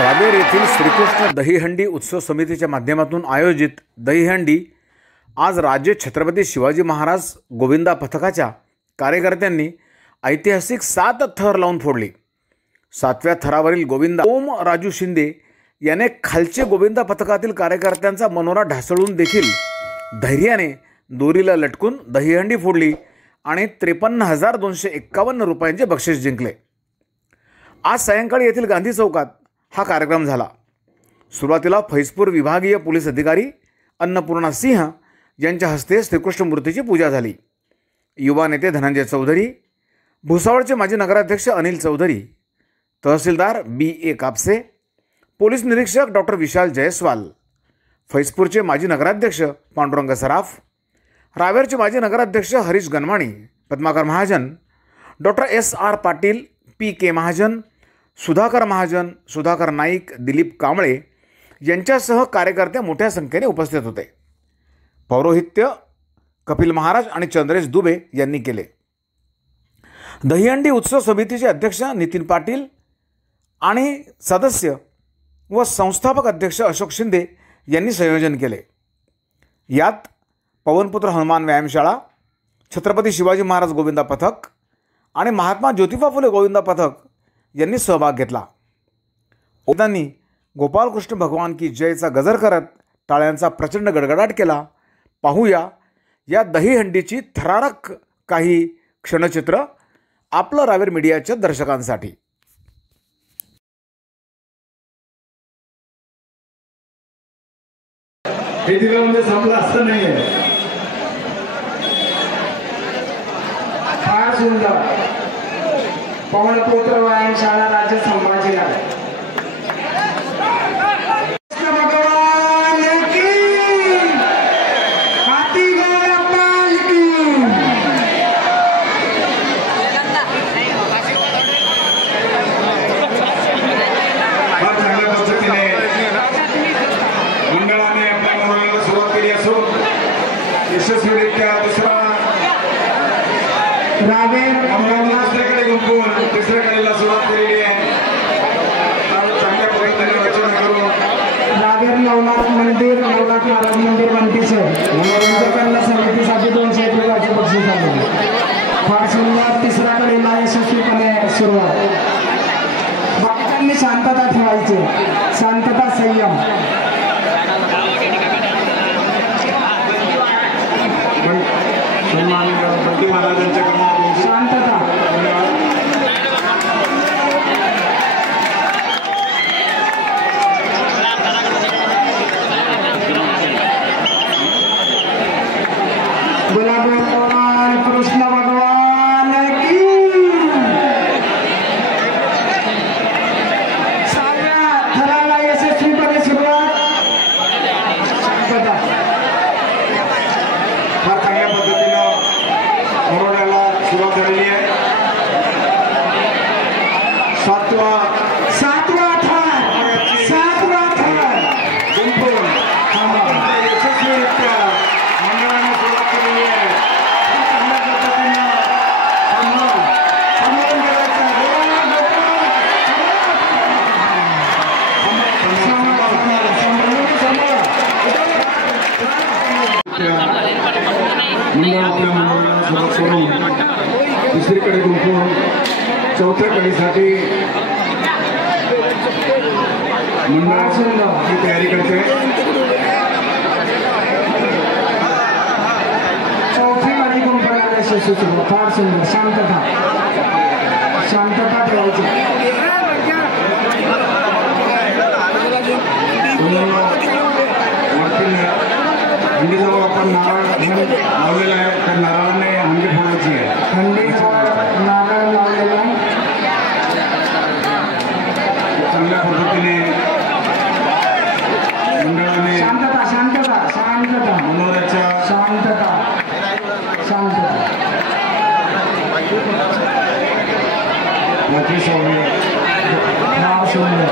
रावेर येथील श्रीकृष्ण दहीहंडी उत्सव समितीच्या माध्यमातून आयोजित दहीहंडी आज राज्य छत्रपती शिवाजी महाराज गोविंदा पथकाच्या कार्यकर्त्यांनी ऐतिहासिक 7 थर लावून फोडली। 7व्या थरावरील गोविंदा ओम राजू शिंदे याने खालचे गोविंदा पथकातील कार्यकर्त्यांचा मनोरा ढासळून देखील धैर्याने दोरीला लटकून दहीहंडी फोडली आणि 53,251 रुपयांचे बक्षीस जिंकले। आज सायंकाळी येथील गांधी चौकात हा कार्यक्रम झाला। सुरुवातीला फैजपूर विभागीय पोलीस अधिकारी अन्नपूर्णा सिंह यांच्या हस्ते श्रीकृष्ण मूर्तीची पूजा झाली। युवा नेते धनंजय चौधरी, भुसावळचे माजी नगराध्यक्ष अनिल चौधरी, तहसीलदार BA कापसे, पोलीस निरीक्षक डॉक्टर विशाल जयस्वाल, फैजपूरचे माजी नगराध्यक्ष पांडुरंग सराफ, रावेरचे माजी नगराध्यक्ष Harish Ganmani, Padmakar Mahajan, doctor SR Patil, PK Mahajan, Sudhakar Mahajan, Sudhakar Naik, Dilip Kamble यांच्यासह कार्यकर्ते मोठ्या संख्येने उपस्थित होते। पौरोहित्य कपिल महाराज आणि चंद्रेश दुबे यांनी केले। दहीहंडी उत्सव समितीचे अध्यक्ष नितीन पाटील आणि सदस्य व संस्थापक अध्यक्ष अशोक शिंदे यांनी संयोजन केले। यात पवनपुत्र हनुमान व्यायामशाळा, छत्रपती शिवाजी महाराज गोविंदा पथक आणि महात्मा ज्योतिबा फुले गोविंदा पथक यांनी सहभाग घेतला। त्यांनी गोपालकृष्ण भगवान की जयचा गजर करत टाळ्यांचा प्रचंड गडगडाट केला। पाहूया या दहीहंडीची थरारक काही क्षणचित्र आपलं रावेर मीडियाच्या दर्शकांसाठी। हे दिवस म्हणजे संपलं असं नाहीये। फार सुंदर पवनपुत्र व्यायामशाळा राज्य संभाजीनगर। यशस्वीरित्या दुसरा रावेर दुसऱ्याकडे गुंफून तिसऱ्या कडेला सुरुवात केलेली आहे। चांगल्या पद्धतीने रचना करून रावेर नवनाथ महाराज मंदिर बनते यांच्याकडला समितीसाठी 200 रुपयाचे बक्षीस आले। फार सुंदर तिसऱ्या कडेला यशस्वीपणे सुरुवात। बाकीच्यांनी शांतता ठेवायची, शांतता संयम। महाराजांच्या शांतता गुलाब भगवान कृष्ण भगवान की। सहाव्या थराला यशस्वीपणे सुरुवात। शांतता फार चांगल्या पद्धतीनं मरोड्याला सुरुवात झालेली आहे। सातवा थर गुंफून यशस्वीरित्या मंडळाने सुरुवात केलेली आहे। चांगल्या पद्धतीनं समोरून गेल्याचा दुसरीकडे गुंफून चौथ्या कडीसाठी मंडळाची तयारी करते। चौथी कडे गुंफायला यशस्वी सुरुवात। फार सुंदर शांतता ठेवायची। हंडीजवळ आपण नारळ लावलेला आहे, त्या नारळाने हंडी फोडायची आहे। हंडीजवळ नारळ लावलेला आहे। चांगल्या पद्धतीने मंडळाने शांतता मनोऱ्याच्या शांतता रात्री 6 फार सुंदर